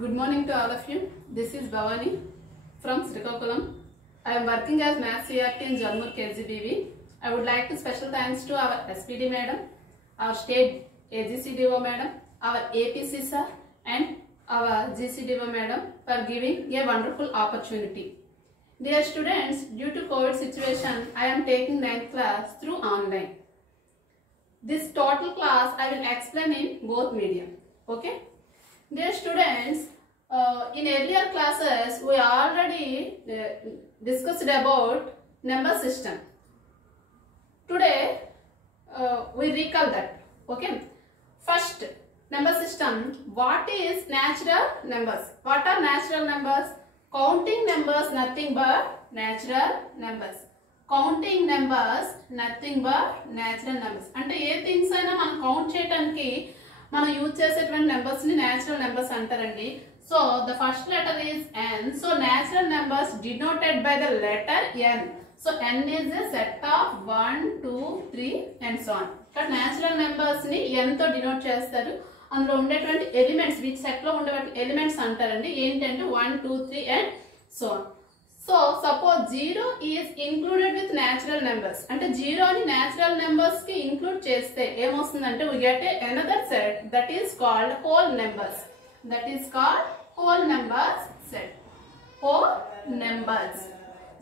Good morning to all of you. This is Bhavani from Srikakulam. I am working as Maths CRT in Jalmur KGBV. I would like to special thanks to our SPD madam, our state AGCDO madam, our APC sir and our GCDO madam for giving a wonderful opportunity. Dear students, due to COVID situation, I am taking 9th class through online. This total class I will explain in both medium. Okay? Dear students, in earlier classes we already discussed about number system. Today we recall that. Okay. First, number system. What is natural numbers? What are natural numbers? Counting numbers, nothing but natural numbers. Counting numbers, nothing but natural numbers. అంటే ఏ things అయినా మనం count చేయడానికి మనం use చేసేటువంటి numbers ని natural numbers అంటారండి. So the first letter is N. So natural numbers denoted by the letter N. So N is a set of 1, 2, 3 and so on. ఇక్కడ natural numbers ని N తో denote చేస్తారు. అందులో ఉండేటువంటి elements, వీటి set లో ఉండేటువంటి ఎలిమెంట్స్ అంటారండి. ఏంటంటే 1, 2, 3 and so on. So suppose 0 is included with natural numbers. అంటే 0 ని natural numbers కి include చేస్తే ఏమొస్తుందంటే we get another set that is called whole numbers. That is called whole numbers set. Whole numbers.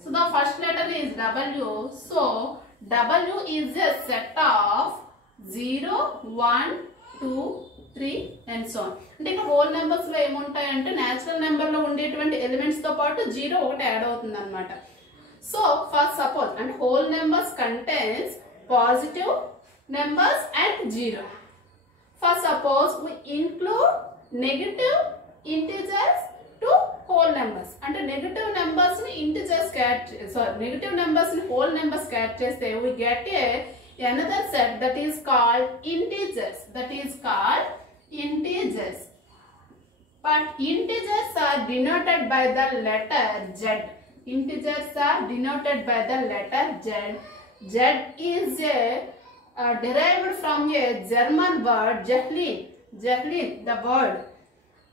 So the first letter is W. So W is a set of 0, 1, 2, 3 and so on. అంటే ఇక్కడ whole numbers లో ఏముంటాయంటే natural number లో ఉండేటువంటి elements తో పాటు 0 ఒకటి add అవుతుంది అన్నమాట. సో ఫస్ట్ సపోజ్ అంటే whole numbers contains positive numbers and 0. First suppose we include negative integers to whole numbers. అంటే నెగటివ్ నెంబర్స్ ని ఇంటిజర్స్ నెగటివ్ నెంబర్స్ ని హోల్ నెంబర్స్ యాడ్ చేస్తే we get another set that is called integers. That is called integers. But integers are denoted by the letter Z. Integers are denoted by the letter Z. Z is derived from a German word Zehlen. Zehlen, the word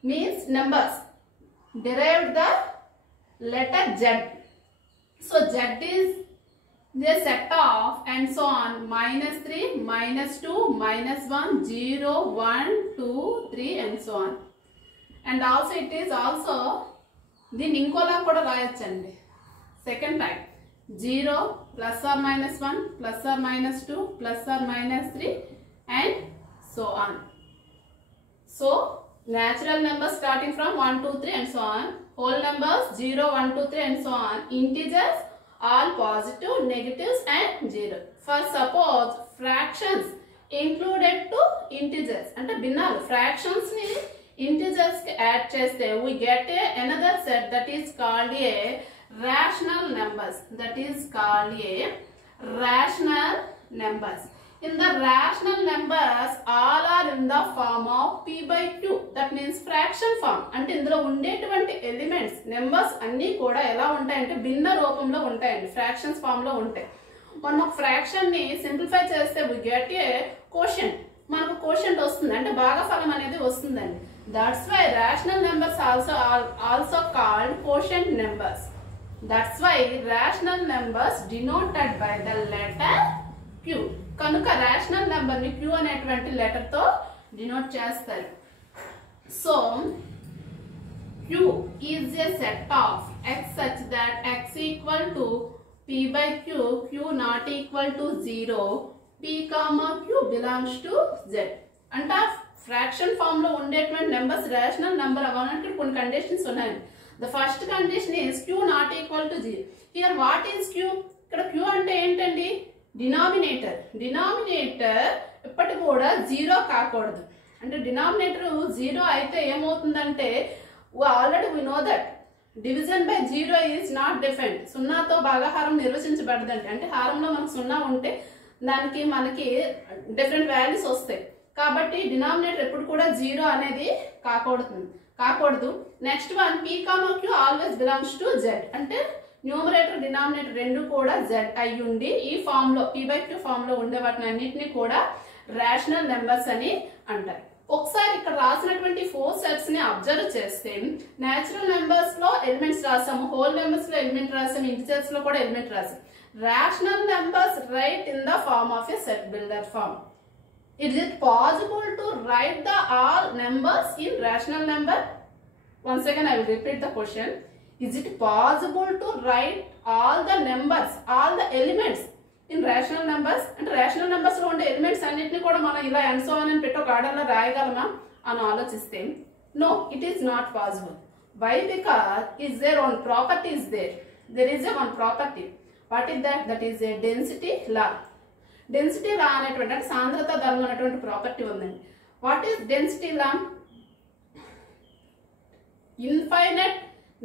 means numbers. Derived the letter Z. So Z is the set of and so on -3, -2, -1, 0, 1, 2, 3 and so on. And also it is also దీన్ని ఇంకోలా కూడా రాయొచ్చండి. Second time 0 +or -1 +or -2 +or-3 and so on. So natural numbers starting from 1, 2, 3 and so on. Whole numbers 0, 1, 2, 3 and so on. Integers all positive, negatives and 0. First suppose fractions included to integers. అంటే భిన్నాలు fractions ని integers కి add చేస్తే we get another set that is called a rational numbers. That is called a rational numbers. In the rational numbers all are in the form of p/q. That means fraction form. అంటే ఇందులో ఉండేటువంటి elements numbers అన్నీ కూడా ఎలా ఉంటాయంటే భిన్న రూపంలో ఉంటాయండి. ఫ్రాక్షన్స్ ఫామ్ లో ఉంటాయి. మనం ఒక ఫ్రాక్షన్ ని సింప్లిఫై చేస్తే we get a quotient. మనకు quotient వస్తుంది అంటే భాగఫలం అనేది వస్తుందండి. That's why rational numbers also called quotient numbers. That's why rational numbers denoted by the letter q. కనుక రేషనల్ నెంబర్ ని q అనేటువంటి లెటర్ తో డినోట్ చేస్తారు. So q is a set of x such that x equal to p/q, q not equal to 0, p, q belongs to z. అంటే fraction form లో ఉండేటువంటి numbers rational number అవ్వాలంటే కొన్ని conditions ఉన్నాయి. The first condition is q not equal to 0. Here what is q? ఇక్కడ q అంటే ఏంటండి? Denominator. Denominator ఇప్పటి కూడా 0 కాకూడదు. అంటే డినామినేటర్ 0 అయితే ఏమవుతుందంటే already we know that division by 0 is not defined. సున్నాతో భాగహారం నిర్వచించబడదండి. అంటే హారంలో మనకు 0 ఉంటే దానికి మనకి డిఫరెంట్ వాల్యూస్ వస్తాయి. కాబట్టి డినామినేటర్ ఎప్పుడు కూడా 0 అనేది కాకూడదు. Next one p, q always belongs to z. అంటే న్యూమరేటర్ డినామినేటర్ రెండు కూడా z అయి ఉండి ఈ ఫామ్ లో p/q ఫామ్ లో ఉండే వాటిని అన్నిటిని కూడా రేషనల్ నెంబర్స్ అని అంటారు. ఒకసారి ఇక్కడ రాసినటువంటి 4 సెట్స్ ని అబ్జర్వ్ చేస్తే నేచురల్ నెంబర్స్ లో ఎలిమెంట్స్ రాసాము, హోల్ నెంబర్స్ లో ఎలిమెంట్ రాసాము, ఇంటిజర్స్ లో కూడా ఎలిమెంట్ రాసాము. Rational numbers write in the form of a set builder form. Is it possible to write the all numbers in rational number? Once again I will repeat the question. Is it possible to write all the numbers, all the elements in rational numbers? And rational numbers lo unde elements annitni kuda mana ila and so on అని పెట్టి ఒక order లో రాయగలమా అని ఆలోచిస్తే no, it is not possible. Why? Because is there one property is there. There is a one property. What is that? That is a density law. Density law అనేటువంటి సాంద్రత ధర్మం అనేటువంటి ప్రాపర్టీ ఉందండి. What is density law? Infinite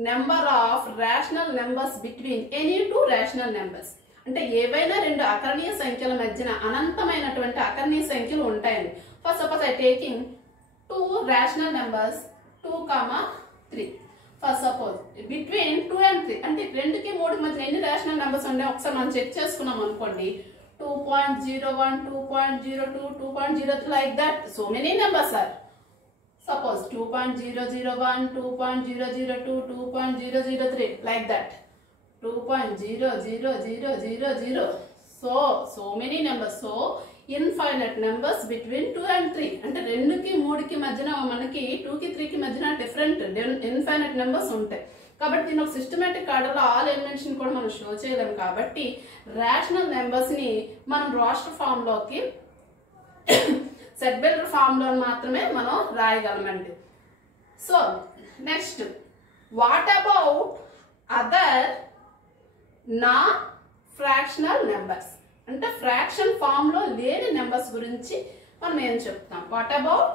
number of rational numbers between any two rational numbers. అంటే ఏవైనా రెండు అకర్ణీయ సంఖ్యల మధ్యన అనంతమైనటువంటి అకర్ణీయ సంఖ్యలు ఉంటాయండి. First suppose I taking 2 rational numbers 2, 3. First suppose between 2 and 3 అంటే 2కి 3కి మధ్య ఎన్ని రేషనల్ నెంబర్స్ ఉంటాయి ఒకసారి మనం చెక్ చేసుకున్నాం అనుకోండి. 2.01, 2.02, 2.03 like that. So many numbers are. Suppose 2.001, 2.002, 2.003 like that. 2.00000. So many numbers. So infinite numbers between 2 and 3. అంటే 2కి 3కి మధ్యన మనకి 2కి 3కి మధ్యన డిఫరెంట్ ఇన్ఫైనైట్ నెంబర్స్ ఉంటాయి. కాబట్టి దీని ఒక సిస్టమేటిక్ ఆర్డర్ లో ఆల్ ఎలిమెంట్స్ ని కూడా మనం షో చేయలేం. కాబట్టి రేషనల్ నెంబర్స్ ని మనం రాస్టర్ ఫామ్ లోకి సెట్ బిల్డర్ ఫామ్ లో మాత్రమే మనం రాయగలమండి. So next, what about other non fractional numbers? అంటే ఫ్రాక్షన్ ఫామ్ లో లేని నెంబర్స్ గురించి మనం ఏం చెప్తాం. What about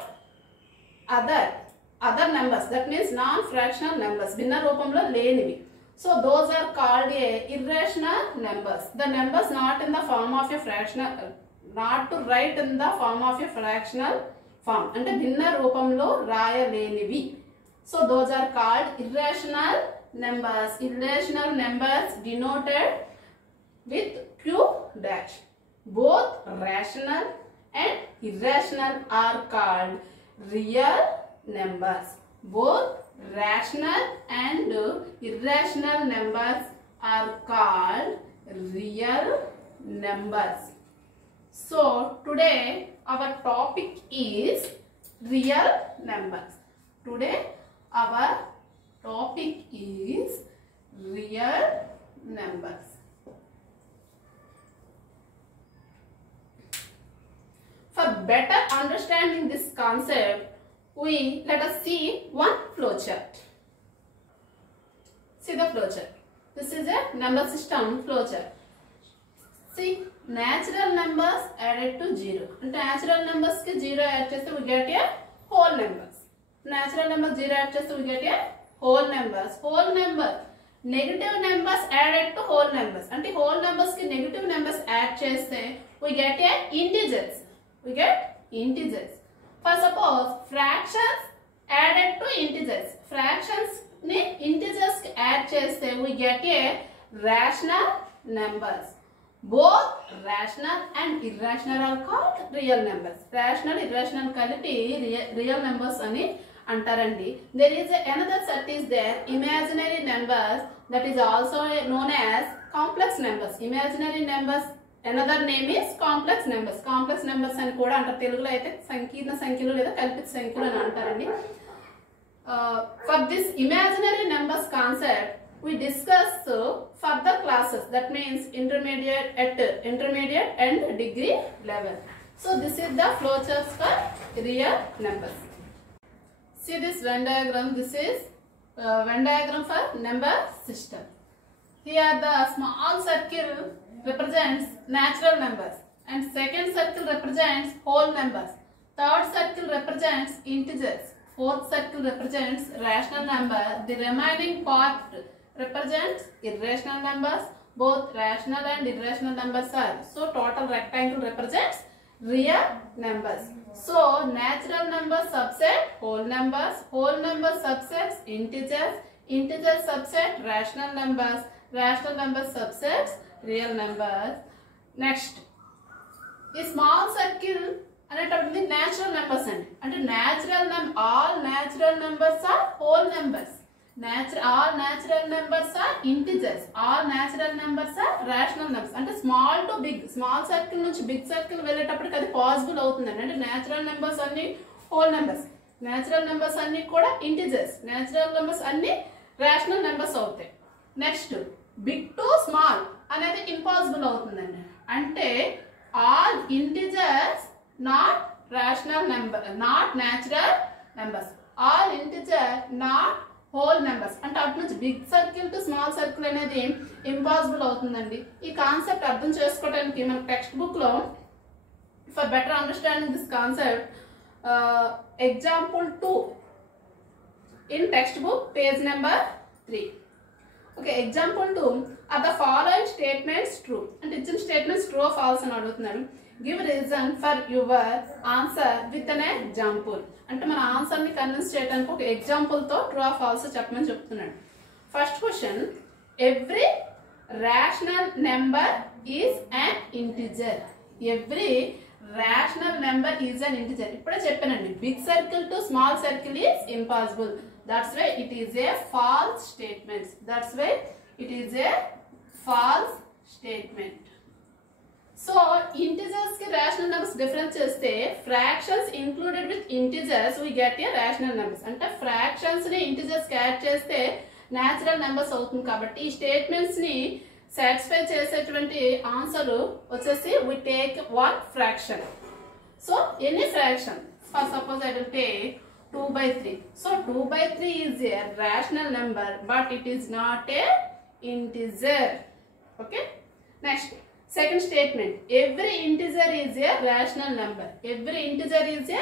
other numbers, that means non-fractional numbers, భిన్న రూపంలో లేనివి. So those are called a irrational numbers. The numbers not in the form of a fractional, not to write in the form of a fractional form, అంటే భిన్న రూపంలో రాయలేనివి. So those are called irrational numbers. Irrational numbers denoted with Q dash. Both rational and irrational are called real numbers. Both rational and irrational numbers are called real numbers. So today our topic is real numbers. Today our topic is real numbers. For better understanding this concept, let us see one flowchart. See the flowchart. This is a number system flowchart. See, natural numbers added to 0. Natural numbers ki 0 add cheste we get a whole numbers. Natural numbers 0 add cheste we get a whole numbers. Whole number. Negative numbers added to whole numbers. Ante whole numbers ki negative numbers add cheste we get a integers. We get integers. For suppose fractions added to integers. Fractions ni integers ki add cheste we get a rational numbers. Both rational and irrational are called real numbers. Rational, irrational కలిపి real numbers అని అంటారండి. There is another set is there, imaginary numbers, that is also known as complex numbers. Imaginary numbers another name is complex numbers. Complex numbers అని కూడా అంటారు. తెలుగులో అయితే సంకీర్ణ సంఖ్యలు లేదా కల్పిత సంఖ్యలు అని అంటారండి. For this imaginary numbers concept we discuss further classes, that means intermediate and degree level. So this is the flowchart for real numbers. See this Venn diagram. This is Venn diagram for number system. Here the small circle represents natural numbers and second circle represents whole numbers. Third circle represents integers. Fourth circle represents rational number. The remaining part represents irrational numbers. Both rational and irrational numbers are. So total rectangle represents real numbers. So natural numbers subset whole numbers subsets integers, integer subset rational numbers subsets real numbers. Next, a small circle అనేటప్పుడు natural numbers అండి. అంటే all natural numbers are whole numbers, all natural numbers are integers, all natural numbers are rational numbers. అంటే small to big, small circle నుంచి big circle వెళ్ళేటప్పటికి అది possible అవుతుందండి. అంటే natural numbers అన్ని హోల్ నెంబర్స్, న్యాచురల్ నెంబర్స్ అన్ని కూడా integers, natural numbers అన్ని రేషనల్ నెంబర్స్ అవుతాయి. నెక్స్ట్ బిగ్ టు స్మాల్ అనేది ఇంపాసిబుల్ అవుతుందండి. అంటే all integers not rational number, not natural numbers, all integer not whole numbers. అంటే అటు నుంచి big circle to small circle అనేది ఇంపాసిబుల్ అవుతుందండి. ఈ కాన్సెప్ట్ అర్థం చేసుకోవడానికి మన టెక్స్ట్ బుక్ లో for better understanding this concept example 2 in textbook page number 3. Okay, example 2, are the following statements true? అంటే ఇచ్చిన స్టేట్మెంట్స్ ట్రూ ఫాల్స్ అని అడుగుతున్నారు. Give reason for your answer with an example. అంటే మన ఆన్సర్ ని convince చేయడానికి ఒక ఎగ్జాంపుల్ తో ట్రూ ఫాల్స్ చెప్పమని చెప్తున్నాడు. First question, every rational number is an integer. Every rational number is an integer. ఇప్పుడే చెప్పానండి, big circle to small circle is impossible. That's why it is a false statement. That's why it is a false statement. So integers ki rational numbers difference cheste fractions included with integers we get a rational numbers. Ante fractions ni integers ki add cheste natural numbers avutundi kabatti ee statements ni satisfy chesetuvanti answer vachesi we take one fraction. So any fraction, for suppose I will take 2/3. So 2/3 is a rational number but it is not a integer. Okay, next second statement, every integer is a rational number. Every integer is a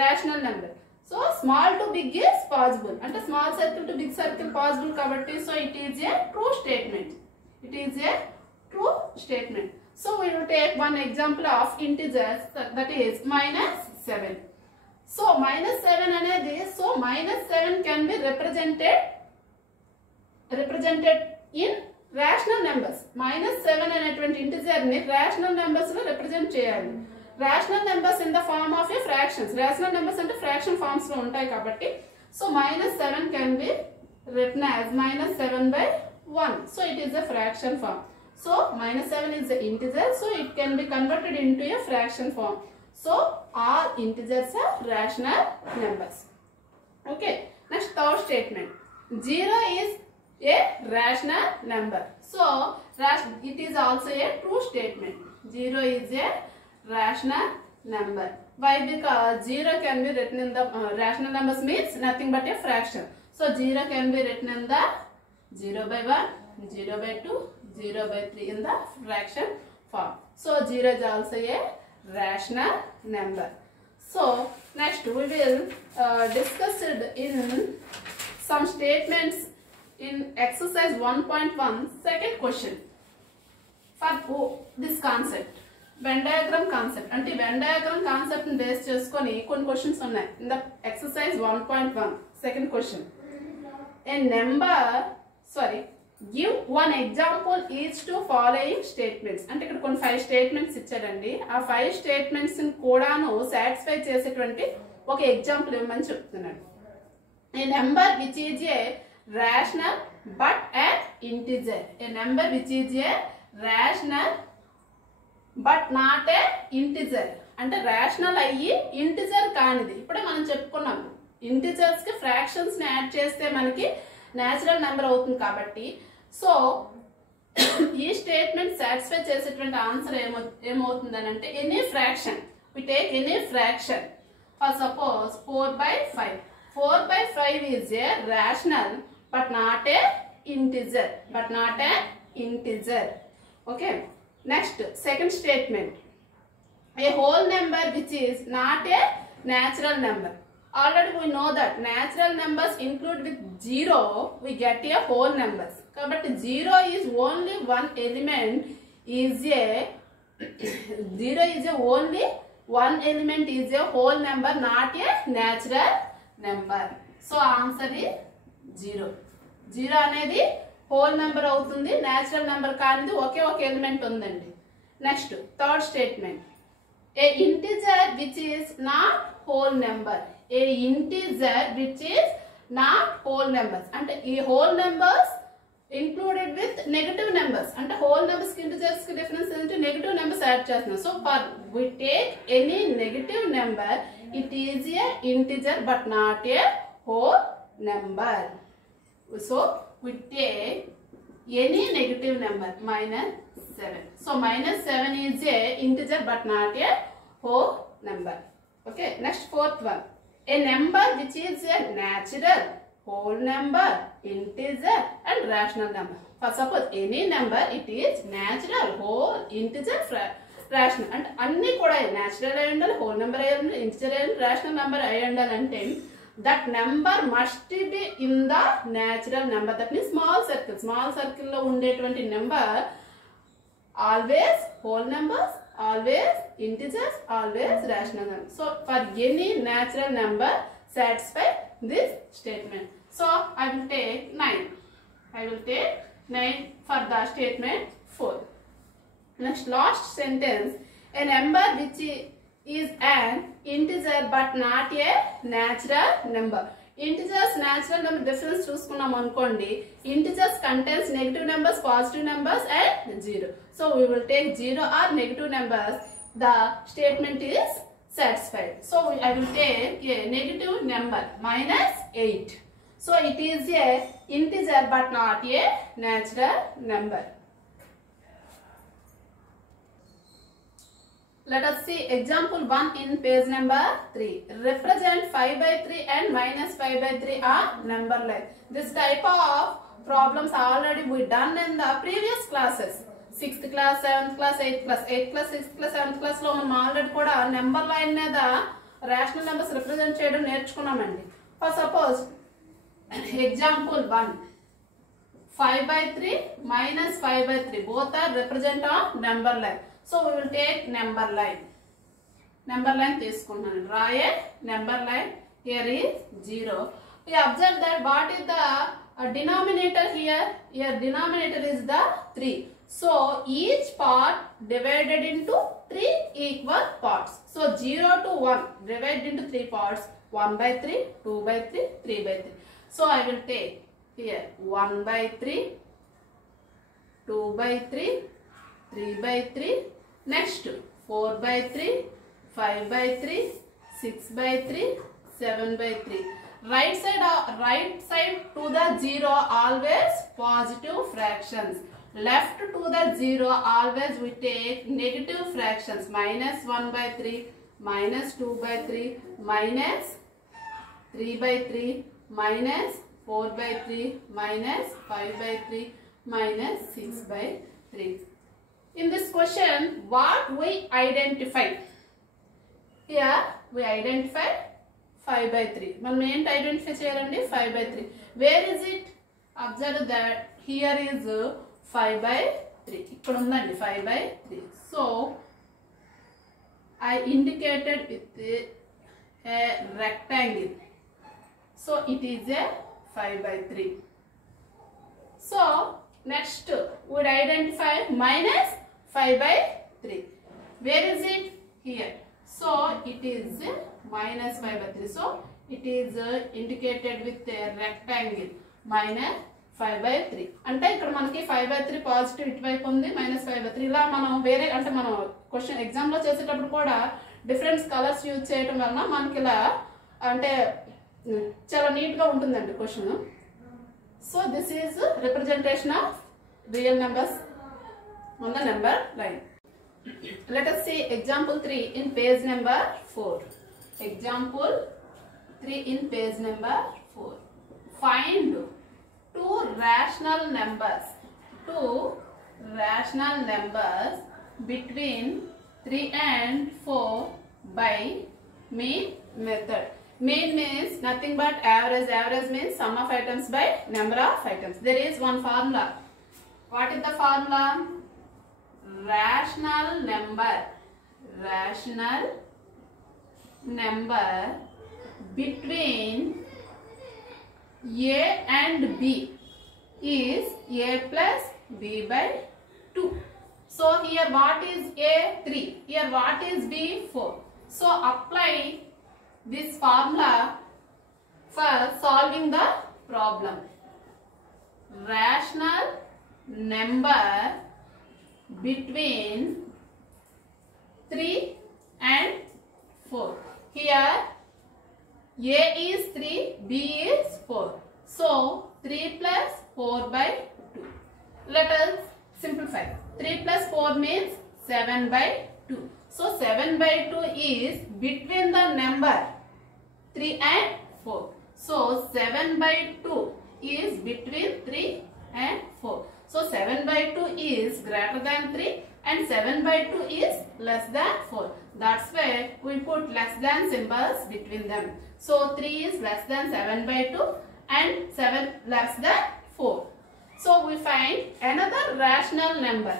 rational number. So small to big is possible. Ante small circle to big circle possible kabatti so it is a true statement. It is a true statement. So we will take one example of integers, that is -7. So -7 అనేది, so -7 can be represented in rational numbers. -7 అనేటువంటి integer ని rational numbers లో represent చేయాలి. rational numbers in the form of a fractions. rational numbers అంటే fraction forms లో ఉంటాయి కాబట్టి so -7 can be written as -7/1. so it is a fraction form. So -7 is the integer, so it can be converted into a fraction form. So all integers are rational numbers. Okay, next third statement, 0 is a rational number. So it is also a true statement. 0 is a rational number. Why? Because 0 can be written in the rational numbers means nothing but a fraction. So 0 can be written in the 0/1, 0/2, 0/3 in the fraction form. So 0 is also a rational number. So next we will discuss it in some statements in exercise 1.1 second question. For this concept, Venn diagram concept. అంటే Venn diagram concept ని base చేసుకొని కొన్ని questions ఉన్నాయి. In the exercise 1.1 second question, a number, give one example each to following statements. అంటే ఇక్కడ కొన్ని 5 statements ఇచ్చాడండి. ఆ 5 స్టేట్మెంట్స్ ని కూడాను సాటిస్ఫై చేసేటువంటి ఒక ఎగ్జాంపుల్ ఇవ్వమని చెప్తున్నాడు. A number which is a rational but an integer. A number which is a rational but not a integer. అంటే రేషనల్ అయ్యి ఇంటిజర్ కానిది. ఇప్పుడే మనం చెప్పుకున్నాం, ఇంటిజర్స్ కి ఫ్రాక్షన్స్ ని యాడ్ చేస్తే మనకి నేచురల్ నెంబర్ అవుతుంది కాబట్టి సో ఈ స్టేట్మెంట్ సాటిస్ఫై చేసేటువంటి ఆన్సర్ ఏమవుతుందని అంటే any fraction, we take any fraction. For suppose 4/5. 4/5 is a rational but not a integer. Okay, next second statement, a whole number which is not a natural number. Already we know that natural numbers include with 0 we get a whole numbers. Kabatti 0 is only one element is a 0 is a only one element is a whole number, not a natural number. So answer is 0. 0 అనేది whole number అవుతుంది, natural number కానిది ఒకే ఒక element ఉందండి. Next third statement, A integer which is not whole number. A integer which is not whole numbers. And a whole numbers included with negative numbers. And whole numbers ki integers ki difference into negative numbers add chestunna. So for we take any negative number, it is a integer but not a whole number. So we take any negative number -7. So -7 is a integer but not a whole number. Okay, next fourth one. A number which is a natural, whole number, integer and rational number. For suppose any number, it is natural, whole, integer, rational. And anni kuda natural ayi undali, whole number ayi undali, integer ayi undali, rational number ayi undali ante that number must be in the natural number. That means small circle. Small circle lo undetvanti number always whole numbers, always integers, always rational numbers. So for any natural number satisfy this statement. So I will take 9. I will take 9 for the statement 4. Next last sentence. A number which is an integer but not a natural number. Integers natural number difference చూసుకున్నాం అనుకోండి. Integers contains negative numbers, positive numbers and 0. So we will take 0 or negative numbers. The statement is satisfied. So I will take a negative number -8. So it is a integer but not a natural number. Let us see example 1 in page number 3. Represent 5/3 and -5/3 are number line. This type of problems already we done in the previous classes. 6th class, 7th class, 8th class, 8th class, 6th class, 7th class లో మనం already కూడా number line మీద rational numbers represent చేయడం నేర్చుకున్నామండి. For suppose example 1 5/3 -5/3 both are represent on number line. So we will take number line. Number line తీసుకున్నాను. Draw a number line. Here is 0. We observe that what is the denominator here? Here denominator is the 3. So each part divided into 3 equal parts. So 0 to 1 divided into 3 parts. 1/3, 2/3, 3/3. So I will take here 1/3, 2/3, 3/3. Next 4/3, 5/3, 6/3, 7/3. Right side to the 0 always positive fractions. Left to the 0 always we take negative fractions. -1/3, -2/3, -3/3, -4/3, -5/3, -6/3. In this question, what we identify? Here we identify 5/3. మనం ఏంటి identify చేయాలండి? 5/3. Where is it? Observe that here is 5/3. ఇక్కడ ఉందండి 5/3. So I indicated with a rectangle. So it is a 5/3. So next we would identify -5/3. Where is it? Here. So it is -5/3. So it is indicated with a rectangle -5/3. అంటే ఇక్కడ మనకి 5/3 positive ఇటువైపు ఉంది, -5/3. ఇలా మనం వేరే అంటే మనం క్వశ్చన్ ఎగ్జామ్ లో చేసేటప్పుడు కూడా డిఫరెంట్ కలర్స్ యూజ్ చేయడం వలన మనకి ఇలా అంటే చాలా నీట్ గా ఉంటుందండి question. So this is representation of real numbers on the number line. Let us see example 3 in page number 4. Example 3 in page number 4. Find two rational numbers between 3 and 4 by mean method. Mean means nothing but average. Average means sum of items by number of items. There is one formula. What is the formula? Rational number between A and B is A plus B by 2. So here what is A? 3. Here what is B? 4. So apply this formula for solving the problem. Rational number between 3 and 4. Here A is 3, B is 4. So 3 plus 4 by 2. Let us simplify. 3 plus 4 means 7 by 2. So 7 by 2 is between the number 3 and 4. So 7 by 2 is between 3 and 4. So 7 by 2 is greater than 3 and 7 by 2 is less than 4. That's why we put less than symbols between them. So 3 is less than 7 by 2 and 7 less than 4. So we find another rational number.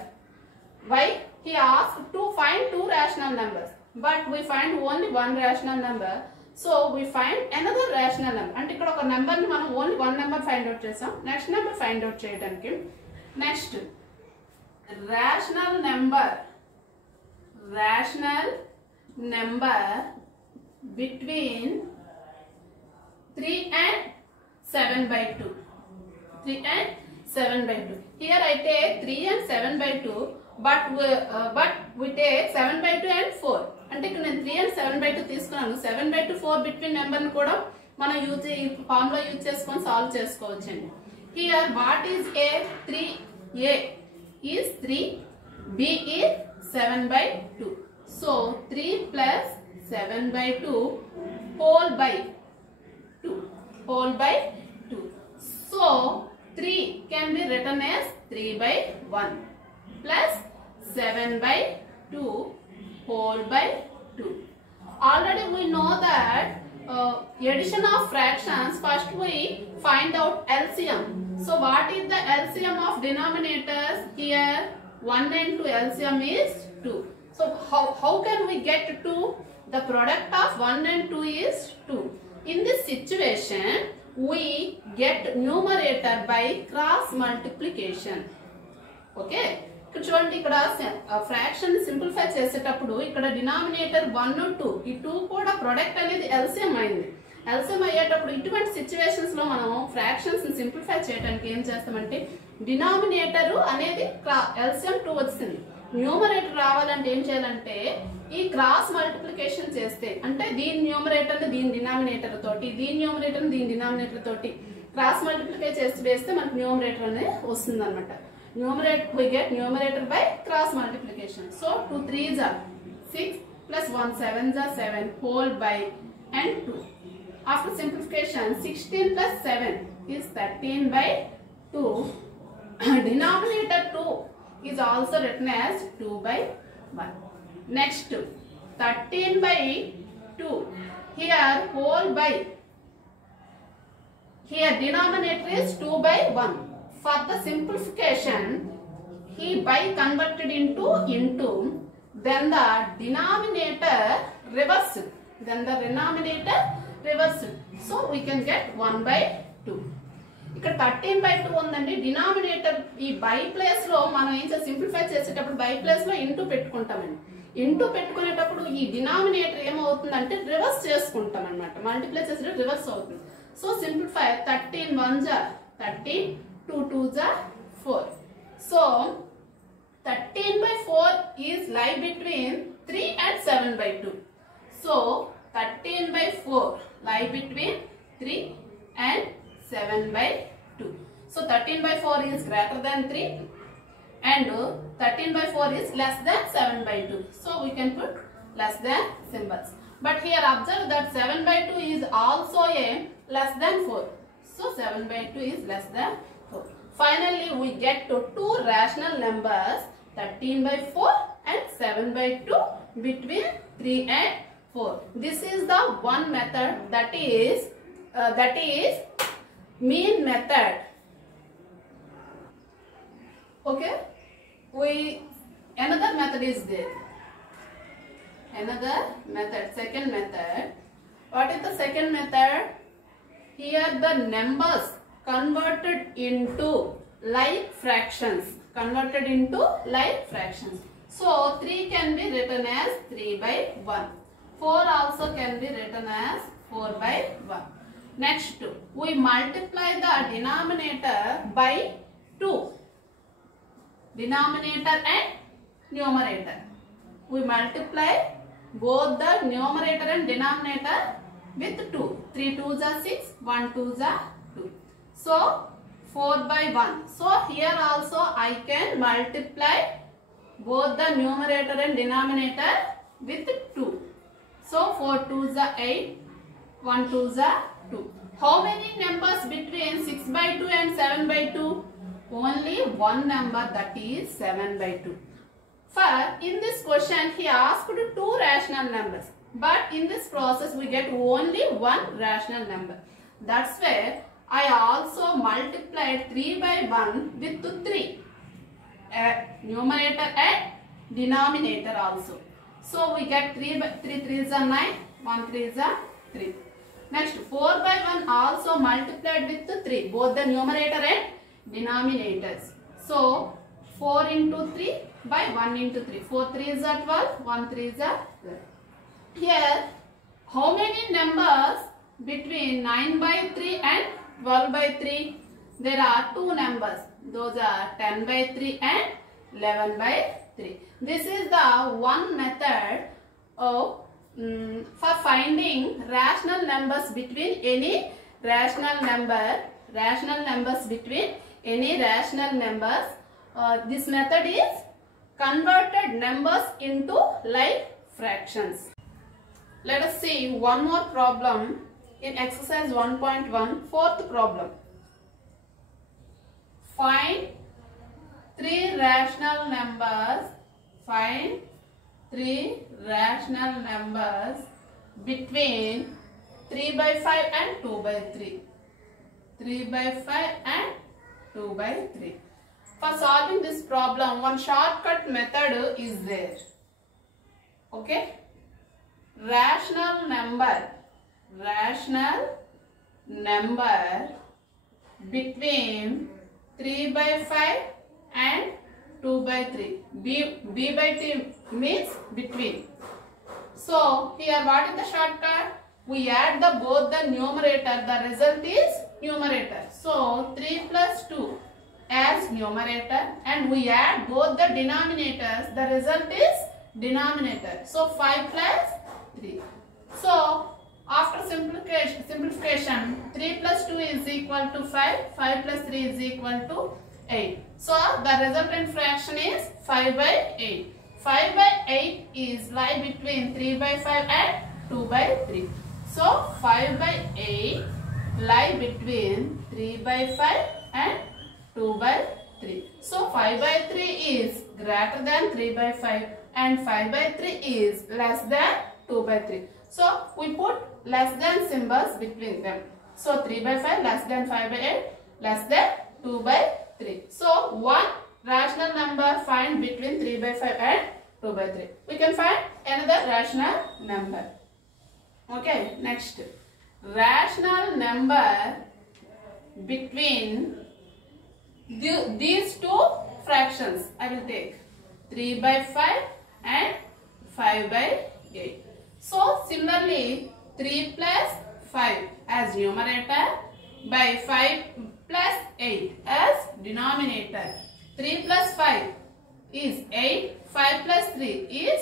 Why? He asked to find two rational numbers, but we find only one rational number. So we find another rational number. అంటే ఇక్కడ ఒక number ని మనం only one number find out చేసాం. Next number find out చేయడానికి next rational number between 3 and 7 by 2. 3 and 7 by 2. Here I take 3 and 7 by 2, but we take 7 by 2 and 4. అంటే ఇక్కడ నేను 3 and 7 by 2 తీసుకున్నాను. 7 by 2 4 బిట్వీన్ నెంబర్ ని కూడా మనం ఈ ఫార్ములా యూజ్ చేసుకొని సాల్వ్ చేసుకోవచ్చండి. Here what is A? 3A is 3, B is 7 by 2. So 3 plus 7 by 2 whole by 2. So 3 can be written as 3 by 1 plus 7 by 2 whole by 2. Already we know that addition of fractions, first we find out LCM. So what is the LCM of denominators? Here 1 and 2 LCM is 2. So how can we get 2? The product of 1 and 2 is 2. In this situation, we get numerator by cross multiplication. Okay? చూడండి ఇక్కడ fraction simplify చేసేటప్పుడు ఇక్కడ denominator 1 2 ఈ 2 కూడా product అనేది LCM అయింది. LCM అయ్యేటప్పుడు ఇటువంటి సిచ్యువేషన్స్ లో మనం ఫ్రాక్షన్స్ ని సింప్లిఫై చేయడానికి ఏం చేస్తామంటే డినామినేటర్ అనేది ఎల్సిఎం 2 వచ్చింది. న్యూమరేటర్ రావాలంటే ఏం చేయాలంటే ఈ క్రాస్ మల్టిప్లికేషన్ చేస్తే అంటే దీని న్యూమరేటర్ ని దీని డినామినేటర్ తోటి దీని న్యూమరేటర్ ని దీని డినామినేటర్ తోటి క్రాస్ మల్టిప్లికే చేసి వేస్తే మనకు న్యూమరేటర్ అనేది వస్తుంది అనమాట. Numerator, we get numerator by cross multiplication. So 2 3s are 6 plus 1 7s are 7 whole by and 2. After simplification 16 plus 7 is 13 by 2. Denominator 2 is also written as 2 by 1. Next 13 by 2. Here whole by. Here denominator is 2 by 1. For the simplification, he by converted into, then the denominator reversed. So we can get 1 by 2. ఇక్కడ 13 by 2 ఉందండి. Denominator ఈ by place లో మనం ఏం చేసి simplify చేసేటప్పుడు by place లో into పెట్టుకుంటామండి. ఇంటూ పెట్టుకునేటప్పుడు ఈ డినామినేటర్ ఏమవుతుందంటే రివర్స్ చేసుకుంటాం అన్నమాట. మల్టిప్లై చేసేటప్పుడు రివర్స్ అవుతుంది. So simplify 13 1s are 13 2 2s are 4. So 13 by 4 is lie between 3 and 7 by 2. So 13 by 4 lie between 3 and 7 by 2. So 13 by 4 is greater than 3 and 13 by 4 is less than 7 by 2. So we can put less than symbols. But here observe that 7 by 2 is also a less than 4. So 7 by 2 is less than 4. Finally, we get to two rational numbers 13 by 4 and 7 by 2 between 3 and 4. This is the one method that is mean method. Okay, another method is there. Second method. What is the second method? Here the numbers converted into like fractions. converted into like fractions. So 3 can be written as 3 by 1. 4 also can be written as 4 by 1. Next, we multiply the denominator by 2. Denominator and numerator. We multiply both the numerator and denominator with 2. 3 2s are 6, 1 2s are 2. So 4 by 1. So here also I can multiply both the numerator and denominator with 2. So 4 2s are 8, 1 2s are 2. How many numbers between 6 by 2 and 7 by 2? Only one number, that is 7 by 2. For in this question he asked 2 rational numbers. But in this process we get only one rational number. That's why I also multiplied 3 by 1 with 3. Numerator and denominator also. So we get 3 3s are 9, 1 3s are 3. Next 4 by 1 also multiplied with 3. Both the numerator and denominators. So 4 into 3 by 1 into 3. 4 3s are 12, 1 3s are 12. Here how many numbers between 9 by 3 and 12 by 3? There are 2 numbers. Those are 10 by 3 and 11 by 3. This is the one method of for finding rational numbers between any rational numbers between any rational numbers. This method is converted numbers into like fractions. Let us see one more problem in exercise 1.1, fourth problem. Find 3 rational numbers. Find 3 rational numbers between 3 by 5 and 2 by 3. 3 by 5 and 2 by 3. For solving this problem, one shortcut method is there. Okay? Rational number between 3 by 5 and 2 by 3. B by 3 means between. So here what is the shortcut? We add both the numerator. The result is numerator. So 3 plus 2 as numerator, and we add both the denominators. The result is denominator. So 5 plus 3. So after simplification 3 plus 2 is equal to 5. 5 plus 3 is equal to 8. So the resultant fraction is 5 by 8. 5 by 8 is lie between 3 by 5 and 2 by 3. So 5 by 8 lie between 3 by 5 and 2 by 3. So 5 by 3 is greater than 3 by 5 and 5 by 3 is less than 2 by 3. So we put less than symbols between them. So 3 by 5 less than 5 by 8 less than 2 by 3. So one rational number find between 3 by 5 and 2 by 3. We can find another rational number. Okay, next. Rational number between these two fractions. I will take 3 by 5 and 5 by 8. So similarly 3 plus 5 as numerator by 5 plus 8 as denominator. 3 plus 5 is 8. 5 plus 3 is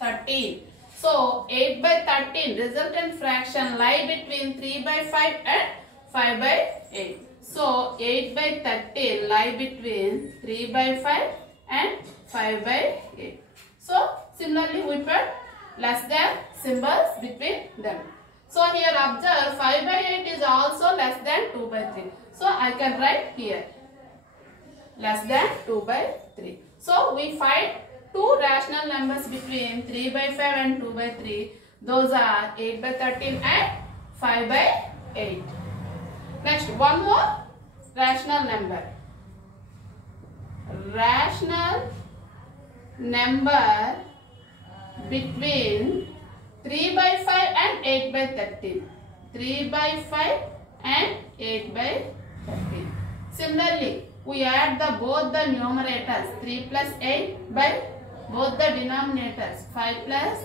13. So 8 by 13 resultant fraction lie between 3 by 5 and 5 by 8. So 8 by 13 lie between 3 by 5 and 5 by 8. So similarly we put less than symbols between them. So here observe 5 by 8 is also less than 2 by 3. So I can write here less than 2 by 3. So we find two rational numbers between 3 by 5 and 2 by 3. Those are 8 by 13 and 5 by 8. Next, one more rational number. Rational number between 3 by 5 and 8 by 13. 3 by 5 and 8 by 13. Similarly, we add both the numerators 3 plus 8 by both the denominators 5 plus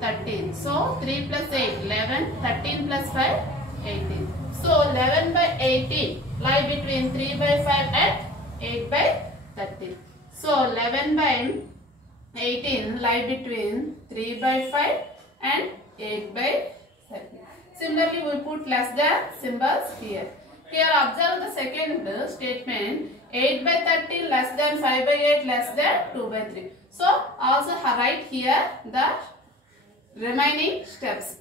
13. So 3 plus 8 11, 13 plus 5 18. So 11 by 18 lie between 3 by 5 and 8 by 13. So 11 by 18 lie between 3 by 5 and 8 by 13. Similarly, we put less than symbols here. Here observe the second statement, 8 by 13 less than 5 by 8 less than 2 by 3. So also write here the remaining steps,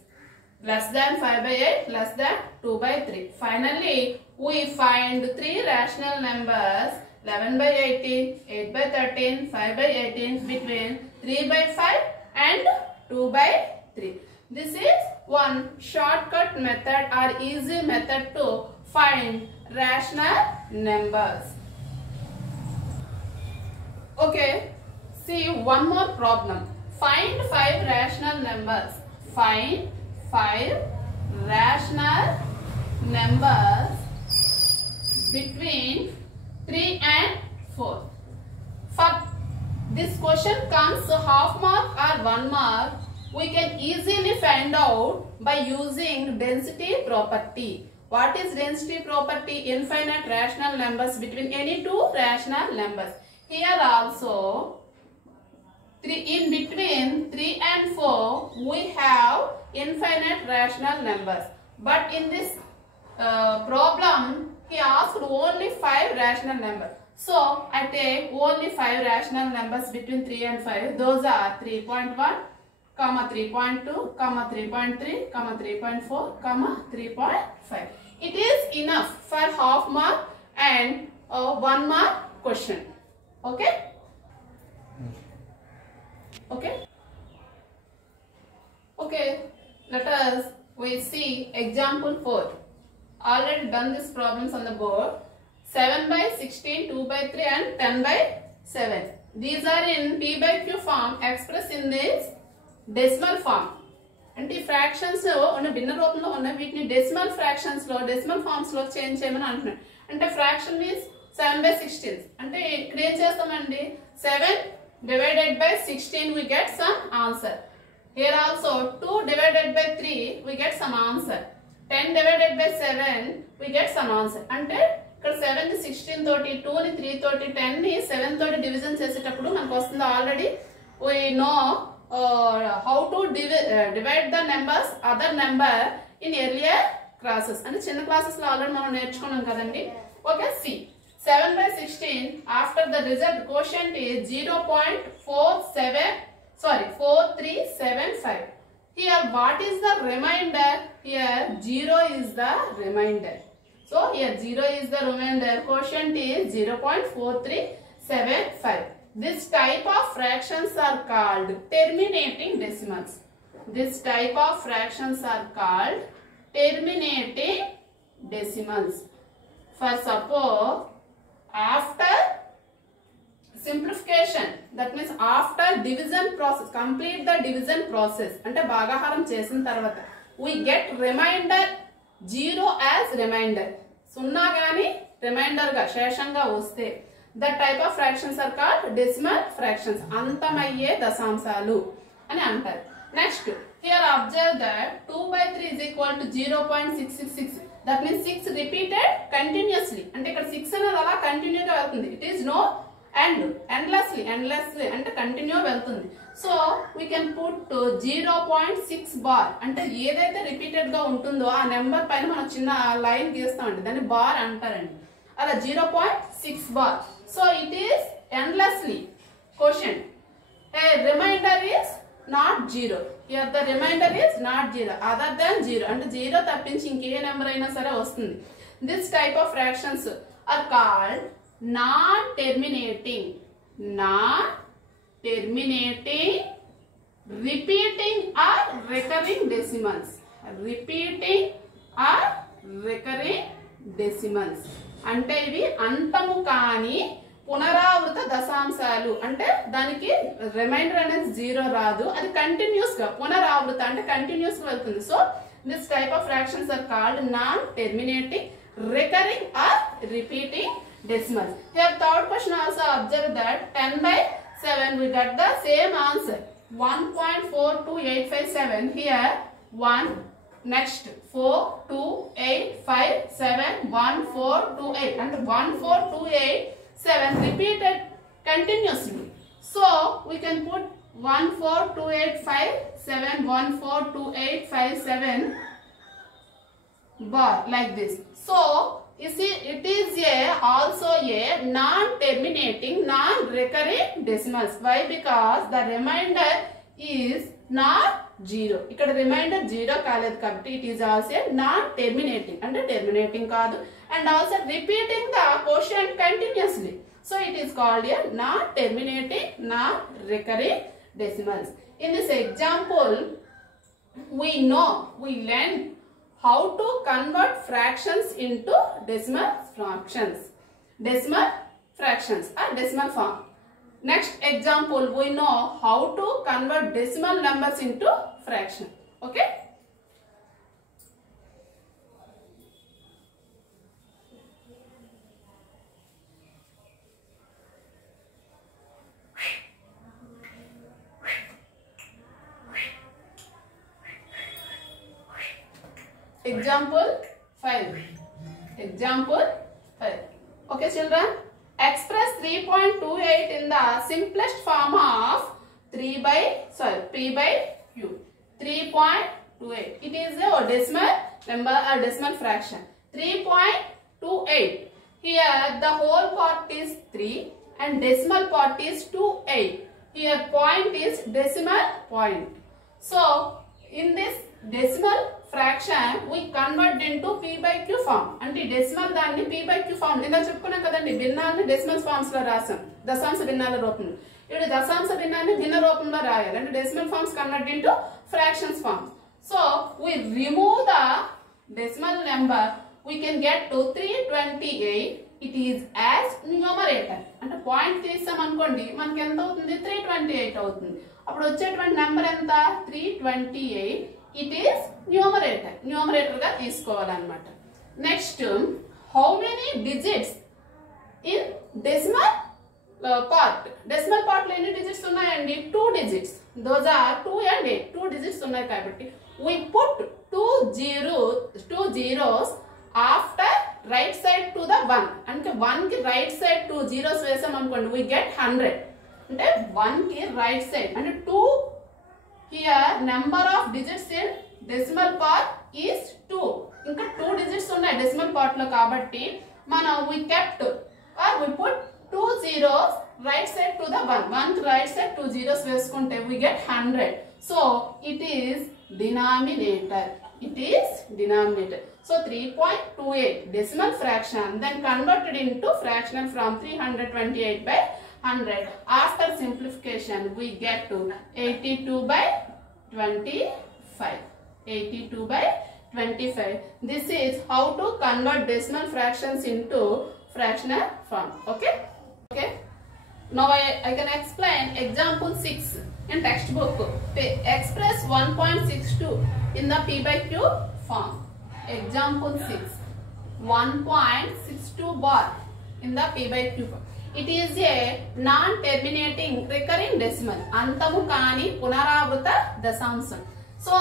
less than 5 by 8 less than 2 by 3. Finally, we find three rational numbers, 11 by 18, 8 by 13, 5 by 18 between 3 by 5 and 2 by 3. This is one shortcut method or easy method to find rational numbers. Okay, see one more problem. Find 5 rational numbers. Find 5 rational numbers between 3 and 4. For this question comes half mark or 1 mark. We can easily find out by using density property. What is density property? Infinite rational numbers between any two rational numbers. Here also, in between 3 and 4, we have infinite rational numbers. But in this problem, he asked only 5 rational numbers. So, I take only 5 rational numbers between 3 and 5. Those are 3.1, 3.2, 3.3, 3.4, 3.5. It is enough for half mark and 1 mark question. Okay? Okay? Okay. Let we see example 4. Already done these problems on the board. 7 by 16, 2 by 3 and 10 by 7. These are in P by Q form expressed in this decimal form. అంటే ఈ fractions ఉన్న భిన్న రూపంలో ఉన్న వీటిని decimal fractions లో decimal forms లో change చేయమని అంటున్నాడు. అంటే ఫ్రాక్షన్ మీన్స్ 7 by 16. అంటే ఇక్కడ ఏం చేస్తామండి, 7 divided by 16 we get some answer. Here also 2 divided by 3 we get some answer. 10 divided by 7 we get some answer. అంటే ఇక్కడ 7 ని 16 తోటి, 2 ని 3 తోటి, 10 ని 7 తోటి డివిజన్ చేసేటప్పుడు మనకు వస్తుంది already we know how to divide the numbers other number in earlier classes. అంటే చిన్న క్లాసెస్ లో ఆల్రెడీ మనం నేర్చుకున్నాం కదండి. Okay, see 7 by 16 after the result quotient is 0.4375. Here what is the remainder? Here 0 is the remainder. So here 0 is the remainder. Quotient is 0.4375. This type of fractions are called terminating decimals. This type of fractions are called terminating decimals. For suppose after simplification, that means after division process, complete the division process, ante bhagaharam chesin tarvata we get remainder 0 as remainder. Sunna gaani remainder ga sheshanga vaste, the type of fractions are called decimal fractions. Antamaye dasamsalu ani antaru. Next, here observe that 2 by 3 is equal to 0.666. That means 6 repeated continuously. అంటే ఇక్కడ 6 అనేది అలా continue గా వెళ్తుంది. It is no end, endlessly అంటే continue వెళ్తుంది. So we can put 0.6 bar. అంటే ఏదైతే రిపీటెడ్ గా ఉంటుందో ఆ నెంబర్ పైన మనం చిన్న లైన్ గీస్తామండి, దాన్ని బార్ అంటారండి. అలా 0.6 bar. So it is endlessly quotient. A remainder is not 0. Here the remainder is not 0 other than 0. అంటే 0 తప్పించి ఇంకే నెంబర్ అయినా సరే వస్తుంది. This type of fractions are called non-terminating, repeating or recurring decimals. Repeating or recurring decimals. అంటే ఇవి అంతము కాని పునరావృత దశాంశాలు. అంటే దానికి రిమైండర్ అనేది 0 రాదు, అది కంటిన్యూస్ గా పునరావృత అంటే కంటిన్యూస్ గా వెళ్తుంది. So this type of fractions are called non terminating, recurring or repeating decimals. Here third question also observe that 10 by 7 we got the same answer 1.42857. Here 1, next 4, 2, 8, 5, 7, 1, 4, 2, 8 and 1, 4, 2, 8, 7 repeated continuously. So we can put 1, 4, 2, 8, 5, 7, 1, 4, 2, 8, 5, 7 bar like this. So you see it is also a non-terminating, non-recurring decimals. Why? Because the remainder is not 0. ఇక్కడ remainder 0 కాలేదు కాబట్టి it is also non-terminating అంటే terminating కాదు and also repeating the quotient continuously. So it is called a non-terminating, non-recurring decimals. In this example, we learn how to convert fractions into decimal fractions or decimal form. Next example, we know how to convert decimal numbers into fraction. Okay. Example 5. Okay children, express 3.28 in the simplest form of p by q. 3.28. It is a decimal number or decimal fraction. 3.28. Here the whole part is 3 and decimal part is 28. Here point is decimal point. So in this decimal fraction we convert into p by q form. అంటే decimal దాన్ని p by q form నిన్న చెప్పుకున్నాం కదండి, భిన్నాన్ని decimal forms లో రాసాం దశాంశ భిన్నాల రూపంలో. ఇప్పుడు దశాంశ భిన్నాన్ని భిన్న రూపంలో రాయాలి అంటే decimal forms convert into fractions forms. So we remove the decimal number, we can get to 328. it is as numerator. అంటే పాయింట్ తీసాం అనుకోండి మనకి ఎంత అవుతుంది 328 అవుతుంది. అప్పుడు వచ్చేటువంటి నెంబర్ ఎంత 328. it is numerator గా తీసుకోవాలన్నమాట. Next how many digits in decimal part. decimal part లో ఎన్ని digits ఉన్నాయండి 2 digits. those are 2 and 8. 2 digits ఉన్నాయి కాబట్టి we put 2 zeros after right side to the 1. అంటే 1 కి right side 2 zeros వేసాం అనుకోండి we get 100. అంటే 1 కి right side అంటే 2. Here number of digits in decimal part is 2. ఇంకా 2 digits ఉన్నాయి decimal part లో కాబట్టి మనం we kept or we put 2 zeros right side to the 1. 1 right side 2 zeros వేసుకుంటే we get 100. So it is denominator. So 3.28 decimal fraction then converted into fractional from 328 by 100. After simplification we get to 82 by 25. 82 by 25. This is how to convert decimal fractions into fractional form. Okay. Now I can explain example 6 in textbook. Express 1.62 in the p by q form. Example 6. 1.62 bar in the p by q form. It is a non-terminating recurring decimal. అంతము కాని పునరావృత దశాంశం. So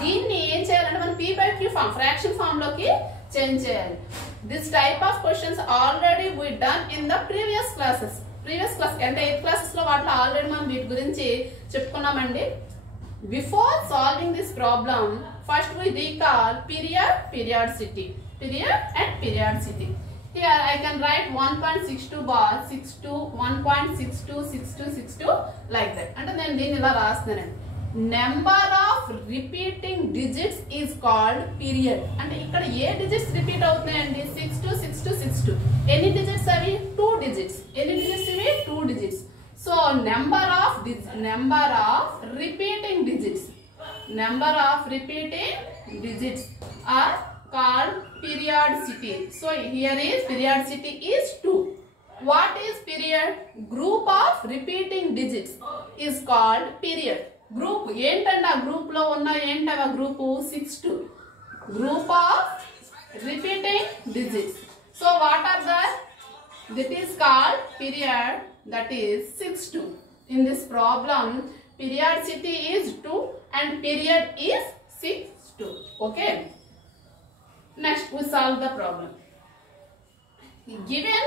దీన్ని ఏం చేయాలంటే మనం p by q form fraction form లోకి change చేయాలి. This type of questions already we done in the previous class అంటే 8th classes లో వాటిలో ఆల్రెడీ మనం వీటి గురించి చెప్పుకున్నామండి. Before solving this problem, first we recall periodicity. Here I can write 1.62 bar 62 1.62 62 62 like that. అంటే నేను దీన్ని ఇలా రాస్తున్నానండి. Number of repeating digits is called period. అంటే ఇక్కడ ఏ డిజిట్స్ రిపీట్ అవుతున్నాయండి 62 ఎన్ని డిజిట్స్ అవి 2 digits. ఎన్ని డిజిట్స్ ఇవి 2 digits. So number of repeating digits are called periodicity. So here is periodicity is 2. What is period? Group of repeating digits is called period. Group ఏంటంటే ఆ group లో ఉన్న ఏంటవ group 62. Group of repeating digits. So what are the That is called period, that is 6 2. In this problem, periodicity is 2 and period is 6 2. Okay. Next, we solve the problem. Given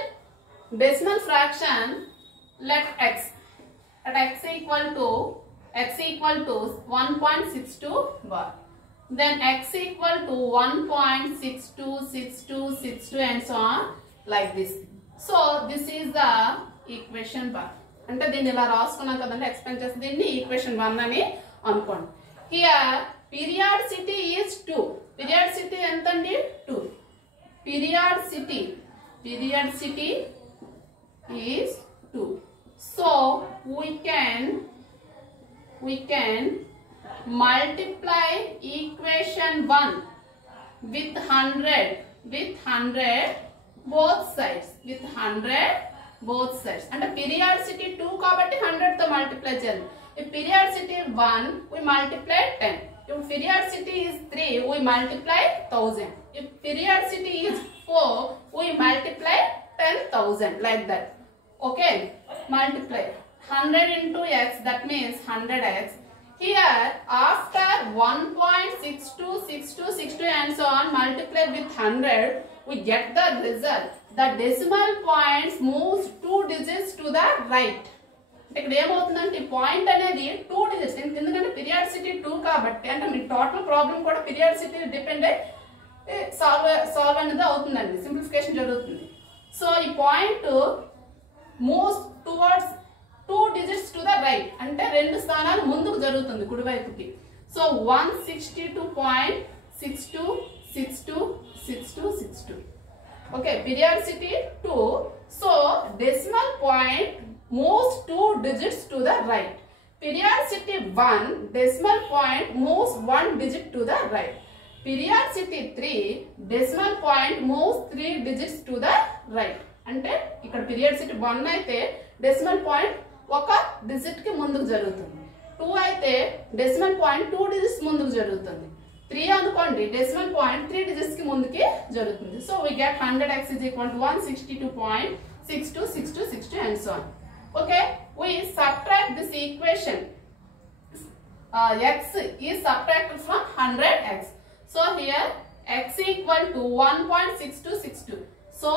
decimal fraction, let x at x equal to 1.62 bar. Then x equal to 1.626262 and so on, like this. So this is the equation 1. అంటే దీన్ని ఇలా రాసుకున్నాం కదండి, explain చేస్తే దీన్ని equation 1 అని అనుకోండి. Here periodicity is 2. Periodicity ఎంతండి? 2. Periodicity is 2. So we can multiply equation 1 with 100 both sides, with 100 both sides. And periodicity 2 కాబట్టి 100 తో multiply చేయాలి. If periodicity 1 we multiply 10. If periodicity is 3 we multiply 1000. If periodicity is 4 we multiply 10,000, like that. Okay, multiply 100 into x, that means 100x. Here after 1.626262 and so on multiplied with 100, we get the result. The decimal points moves 2 digits to the right. ఇక్కడ ఏమవుతుందంటే point అనేది 2 digits, ఎందుకంటే periodicity 2 కాబట్టి, అంటే మీ total problem కూడా periodicity depend అయ్యి solve అనేది అవుతుందండి, సింప్లిఫికేషన్ జరుగుతుంది. సో ఈ point moves towards 2 digits to the right, అంటే 2 స్థానాలు ముందుకు జరుగుతుంది కుడివైపుకి. So 162.626262. Okay, periodicity 2. So decimal point moves 2 digits to the right. Periodicity 1, decimal point moves 1 digit to the right. Periodicity 3, decimal point moves 3 digits to the right. అంటే ఇక్కడ periodicity 1 అయితే decimal point ఒక digit కి ముందుకు జరుగుతుంది. 2 అయితే decimal point 2 digits ముందుకు జరుగుతుంది. 3 అనుకోండి, decimal point 3 digits కి ముందుకి జరుగుతుంది. So we get 100x is equal to 162.626262 and so on. Okay, we subtract this equation. X is subtracted from 100x. So here x equal to 1.6262. So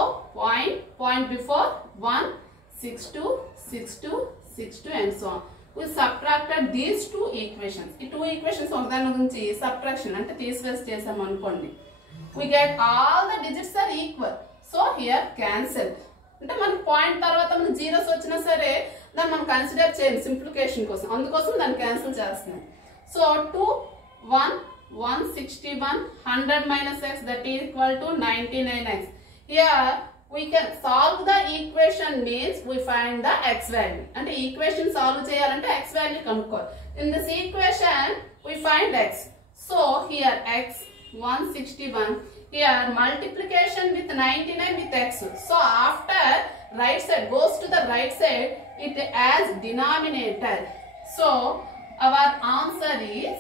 point before 1.626262 and so on. We subtracted these two equations. ఈ two equations ఒకదాని నుంచి subtraction అంటే తీసివేసి చేసాం అనుకోండి. We get all the digits are equal. So here cancel. అంటే మనకి point తర్వాత మన జీరోస్ వచ్చినా సరే దాన్ని మనం కన్సిడర్ చేయాలి సింప్లిఫికేషన్ కోసం, అందుకోసం దాన్ని క్యాన్సిల్ చేస్తున్నాం. So 2 1 161 100 minus x, that is equal to 99x. Here we can solve the equation, means we find the x value. అంటే ఈక్వేషన్ సాల్వ్ చేయాలంటే x value కనుక్కోవాలి. In this equation we find x. So here x 161, here multiplication with 99 with x. So after right side goes to the right side, it as denominator. So our answer is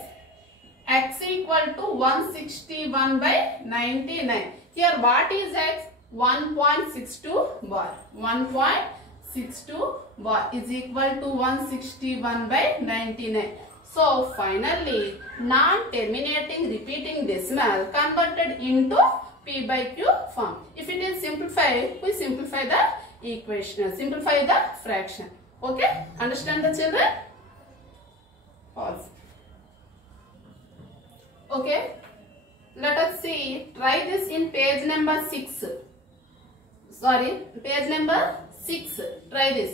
x equal to 161 by 99. Here what is x? 1.62 bar. 1.62 bar is equal to 161 by 99. So finally non-terminating repeating decimal converted into p by q form. If it is simplified, we simplify the equation, simplify the fraction. Okay, understand the children? Pause. Okay, let us see, try this in page number 6. Sorry, page number 6. Try this.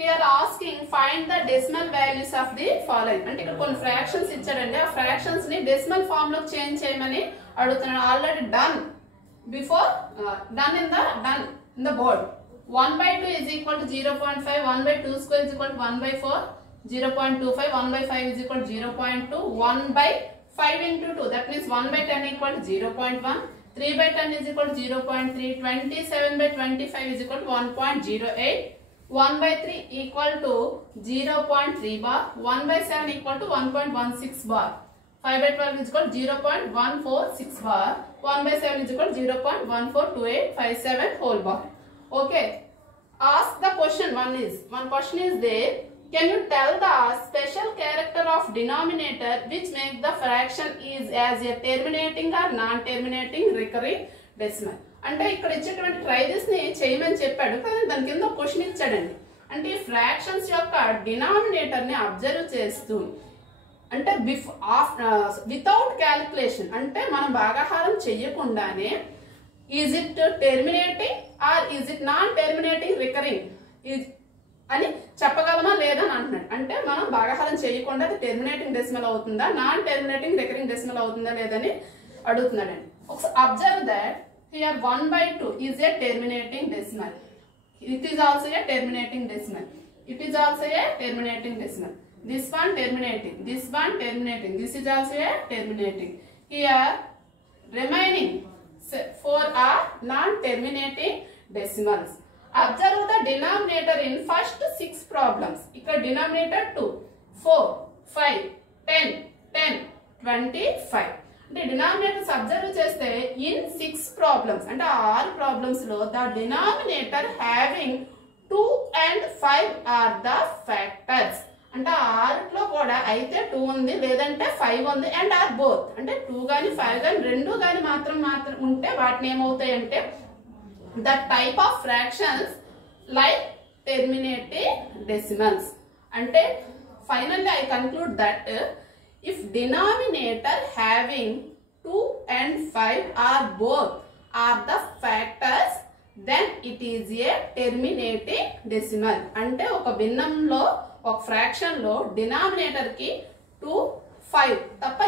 Here asking find the decimal values of the following. అంటే ఇక్కడ కొన్ని fractions ఇచ్చాడండి, ఆ fractions ని decimal form లోకి change చేయమని అడుగుతున్నాడు. Already done before, done in the board. 1/2 is equal to 0.5, 1/2 square is equal to 1/4, 0.25, 1/5 is equal to 0.2, 1/5 into 2, that means 1/10 equal to 0.1, 3/10 is equal to 0.3, 27/25 is equal to 1.08, 1/3 equal to 0.3 bar, 1/7 equal to 1.16 bar, 5/12 is equal to 0.146 bar, 1/7 is equal to 0.142857 whole bar. Okay, ask the question. One question is there. Can you tell the special character of denominator which make the fraction is as a terminating or non-terminating recurring decimal? అంటే ఇక్కడ ఇచ్చేటువంటి ట్రైజెస్ ని చేయమని చెప్పాడు కానీ దాని కింద question ఇచ్చాడండి. అంటే ఈ ఫ్రాక్షన్స్ యొక్క డినామినేటర్ ని అబ్జర్వ్ చేస్తూ అంటే వితౌట్ క్యాలిక్యులేషన్ అంటే మనం భాగాహారం చెయ్యకుండానే is it terminating or is it non terminating recurring అని చెప్పగలమా లేదా అని అంటున్నాడు. అంటే మనం భాగాహారం చేయకుండా అది టెర్మినేటింగ్ డెసిమల్ అవుతుందా నాన్ టెర్మినేటింగ్ రికరింగ్ డెసిమల్ అవుతుందా లేదని అడుగుతున్నాడండి. ఒకసారి observe that here 1/2 is a terminating decimal. It is also a terminating decimal. It is also a terminating decimal. This one terminating. This one terminating. This is also a terminating. Here remaining 4 are non-terminating decimals. Observe the denominator in first 6 problems. Ikkada denominator 2, 4, 5, 10, 10, 25. అంటే denominators observe చేస్తే in 6 problems అంటే 6 problems లో the denominator having 2 and 5 are the factors. అంటే 6లో కూడా అయితే 2 ఉంది లేదంటే 5 ఉంది అండ్ ఆర్ బోత్ అంటే 2 గాని 5 గాని రెండు గాని మాత్రం ఉంటే వాటిని ఏమవుతాయి అంటే the type of fractions like terminating decimals. అంటే finally I conclude that if denominator having 2 and 5 are both are the factors then it is a terminating decimal. అంటే ఒక భిన్నంలో ఒక ఫ్రాక్షన్ లో డినామినేటర్ కి 2, 5 తప్ప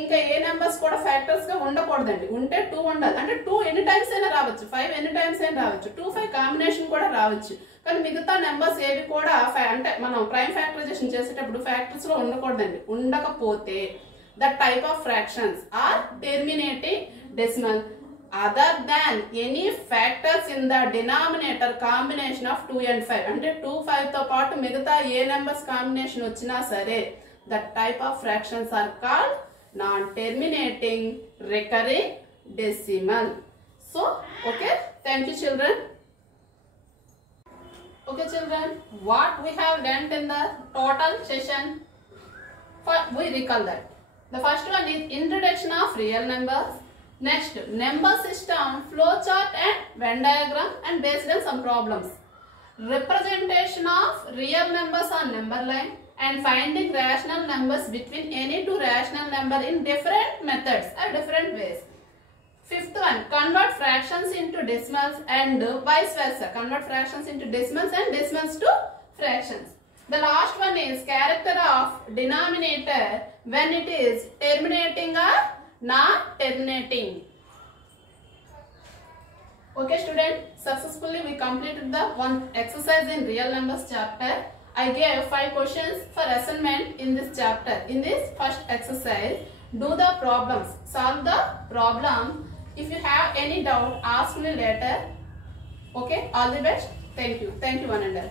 ఇంకా ఏ నెంబర్స్ కూడా ఫ్యాక్టర్స్ గా ఉండకూడదండి. ఉంటే 2 ఉండాలి. అంటే 2 ఎన్ని టైమ్స్ అయినా రావచ్చు, 5 ఎన్ని టైమ్స్ అయినా రావచ్చు, 2, 5 కాంబినేషన్ కూడా రావచ్చు. కానీ మిగతా నెంబర్స్ ఏవి కూడా అంటే మనం ప్రైమ్ ఫ్యాక్టరైజేషన్ చేసేటప్పుడు ఫ్యాక్టర్స్ లో ఉండకూడదండి. ఉండకపోతే the type of fractions are terminating decimal other than any factors in the denominator combination of 2 and 5. అంటే 2, 5 తో పాటు మిగతా ఏ నెంబర్స్ కాంబినేషన్ వచ్చినా సరే the type of fractions are called non-terminating recurring decimal. So, okay, thank you children. Okay children, what we have learnt in the total session, we recall that. The first one is introduction of real numbers. Next, number system, flowchart and Venn diagram and based on some problems. Representation of real numbers on number line. And finding rational numbers between any two rational number in different methods or different ways. Fifth one, convert fractions into decimals and vice versa. Convert fractions into decimals and decimals to fractions. The last one is character of denominator when it is terminating or non-terminating. Okay student, successfully we completed the one exercise in real numbers chapter. I gave 5 questions for assignment in this chapter. In this first exercise, do the problems, solve the problem. If you have any doubt, ask me later. Okay, all the best. Thank you one and all.